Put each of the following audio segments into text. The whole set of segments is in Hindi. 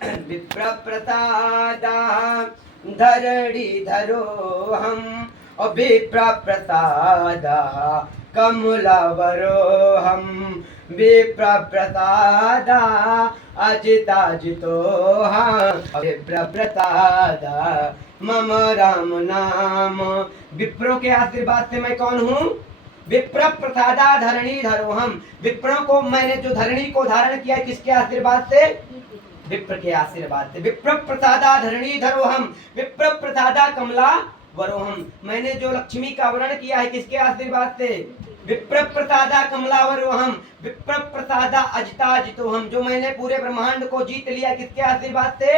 विप्र प्रसादा धरणि धरो हम और विप्र प्रसादा कमलावरो हम विप्र प्रसादा अजिताजितो हम विप्र प्रसादा मम राम नाम। विप्रों के आशीर्वाद से मैं कौन हूँ? विप्र प्रसादा धरणी धरो हम। विप्रों को मैंने जो धरणी को धारण किया किसके आशीर्वाद से? विप्र के आशीर्वाद से। विप्र प्रसादा धरणी धरो हम विप्र प्रसादा कमला वरो हम। मैंने जो लक्ष्मी का वर्ण किया है किसके आशीर्वाद से? विप्र प्रसादा कमला वरो हम विप्र प्रसादा अजिता जितो हम। जो मैंने पूरे ब्रह्मांड को जीत लिया किसके आशीर्वाद से?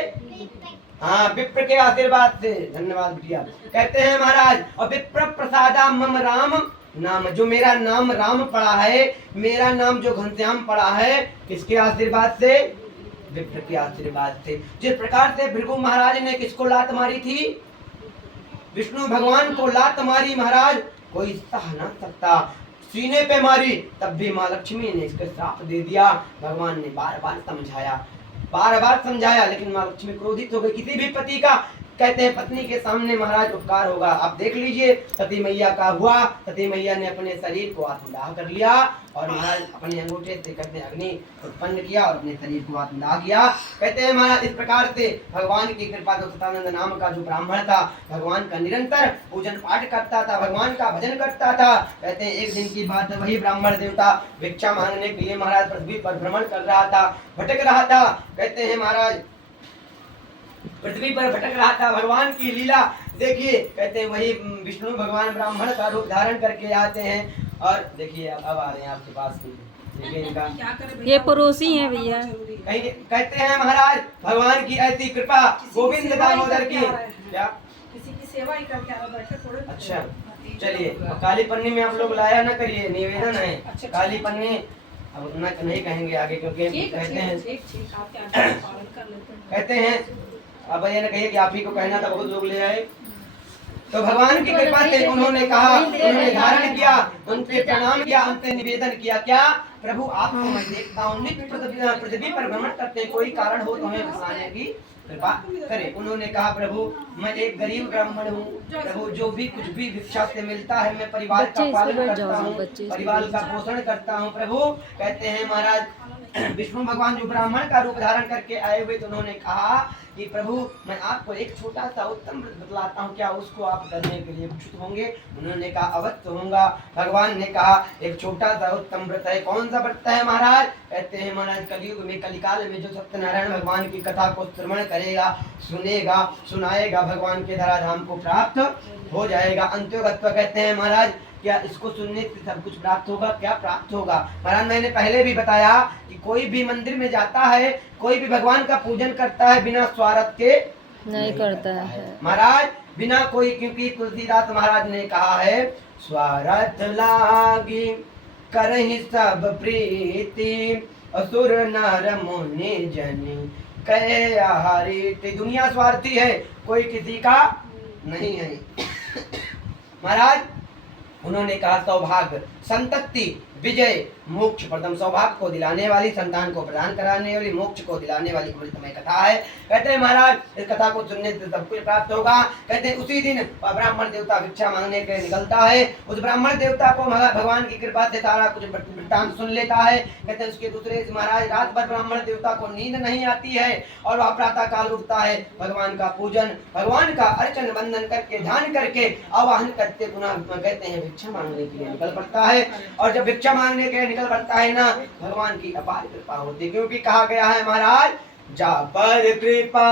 हाँ, विप्र के आशीर्वाद से। धन्यवाद भैया। कहते हैं महाराज और विप्र प्रसादा मम राम नाम। जो मेरा नाम राम पड़ा है, मेरा नाम जो घनश्याम पड़ा है, किसके आशीर्वाद से? विप्र के आशीर्वाद से। जिस प्रकार से भृगु महाराज ने किसको लात मारी थी? विष्णु भगवान को लात मारी महाराज, कोई सह न सकता, सीने पे मारी, तब भी माँ लक्ष्मी ने इसका श्राप दे दिया। भगवान ने बार बार समझाया लेकिन माँ लक्ष्मी क्रोधित हो गई। किसी भी पति का कहते हैं पत्नी के सामने महाराज उपकार होगा। आप देख लीजिए सती मैया का हुआ। सती मैया ने अपने शरीर को आत्मदाह कर लिया और महाराज अपने अंगूठे से कहते हैं अग्नि उत्पन्न किया और अपने शरीर को आत्मदाह किया। कहते हैं महाराज इस प्रकार से भगवान की कृपा से सतानंद नाम का जो ब्राह्मण था भगवान का निरंतर पूजन पाठ करता था, भगवान का भजन करता था। कहते हैं एक दिन की बात, वही ब्राह्मण देवता भिक्षा मांगने के लिए महाराज पृथ्वी पर भ्रमण कर रहा था, भटक रहा था। कहते हैं महाराज पृथ्वी पर भटक रहा था। भगवान की लीला देखिए। कहते हैं वही विष्णु भगवान ब्राह्मण का रूप धारण करके आते हैं और देखिए अब आ रहे हैं आपके पास। देखिए इनका ये पड़ोसी हैं भैया। कहते हैं महाराज भगवान की ऐसी कृपा गोविंद दामोदर की। क्या किसी की सेवा ही करके आ बैठे थोड़े। अच्छा चलिए, काली पन्नी में आप लोग लाया ना करिए, निवेदन है। काली पन्नी अब नहीं कहेंगे आगे क्योंकि कहते हैं अब भैया ने कहिए कि आप ही को कहना था, बहुत लोग ले आए। तो भगवान की कृपा से उन्होंने कहा, उन्होंने धारण किया, उनसे प्रणाम किया, उनसे निवेदन किया। क्या प्रभु आपको मैं देखता हूँ नित्य पृथ्वी पर भ्रमण करते, कोई कारण हो तो हमें बसाने की कृपा करे। उन्होंने कहा प्रभु मैं एक गरीब ब्राह्मण हूँ प्रभु, जो भी कुछ भी भिक्षा से मिलता है मैं परिवार का पालन करता हूँ, परिवार का पोषण करता हूँ प्रभु। कहते हैं महाराज विष्णु भगवान जो ब्राह्मण का रूप धारण करके आए हुए तो उन्होंने कहा कि प्रभु मैं आपको एक छोटा सा उत्तम व्रत बतलाता हूँ, क्या उसको आप करने के लिए इच्छुक होंगे? उन्होंने कहा अवश्य होऊंगा। भगवान ने कहा एक छोटा सा उत्तम व्रत है। कौन सा व्रत है महाराज? कहते हैं महाराज कलयुग में कलिकाल में जो सत्यनारायण भगवान की कथा को श्रवण करेगा, सुनेगा, सुनाएगा, भगवान के धराधाम को प्राप्त हो जाएगा। अंत्योगत्व कहते हैं महाराज क्या इसको सुनने से सब कुछ प्राप्त होगा? क्या प्राप्त होगा महाराज? मैंने पहले भी बताया कि कोई भी मंदिर में जाता है, कोई भी भगवान का पूजन करता है बिना स्वार्थ के नहीं करता है महाराज, बिना कोई। क्योंकि तुलसीदास महाराज ने कहा है स्वार्थ लागी करहि सब प्रीति असुर नर मुनि जनि कहे आहारी। दुनिया स्वार्थी है, कोई किसी का नहीं है महाराज। उन्होंने कहा सौभाग्य संतति विजय मोक्ष प्रदम, सौभाग्य को दिलाने वाली, संतान को प्रदान कराने वाली, मोक्ष को दिलाने वाली अमृतमय कथा है। कहते हैं महाराज इस कथा को सुनने से सब कुछ प्राप्त होगा। कहते हैं उसी दिन ब्राह्मण देवता भिक्षा मांगने के निकलता है। उस ब्राह्मण देवता को भगवान की कृपा से सारा कुछ वृत्तांत सुन लेता है। कहते हैं उसके दूसरे महाराज रात भर ब्राह्मण देवता को नींद नहीं आती है और वह प्रातः काल उठता है, भगवान का पूजन, भगवान का अर्चन वंदन करके ध्यान करके आवाहन करते पुनः कहते हैं भिक्षा मांगने के लिए निकल पड़ता है। और जब भिक्षा मांगने के लिए निकल पड़ता है ना, भगवान की अपार कृपा होती है। क्योंकि कहा गया है महाराज जा पर कृपा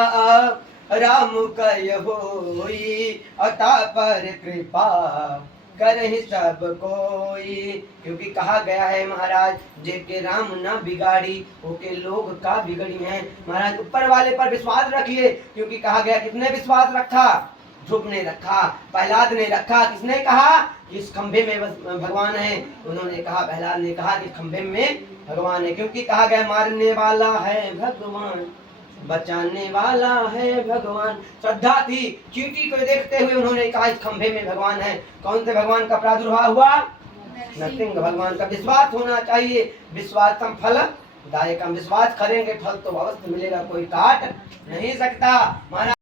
राम कय होई, अता पर कृपा करहि सब कोई। क्योंकि कहा गया है महाराज जेके राम ना बिगाड़ी ओके लोग का बिगड़ी है। महाराज ऊपर वाले पर विश्वास रखिए। क्योंकि कहा गया किसने विश्वास रखा? ध्रुव ने रखा, प्रहलाद ने रखा। किसने कहा कि इस खंभे में भगवान है? उन्होंने कहा, प्रहलाद ने कहा कि खंभे में भगवान है। क्योंकि कहा गया मारने वाला है भगवान, बचाने वाला है भगवान। श्रद्धा थी, चींटी को देखते हुए उन्होंने कहा इस खंभे में भगवान है। कौन से भगवान का प्रादुर्भाव हुआ? नरसिंह भगवान का। विश्वास होना चाहिए, विश्वासम फल दाए का विश्वास करेंगे फल तो अवश्य मिलेगा, कोई काट नहीं सकता। महाराज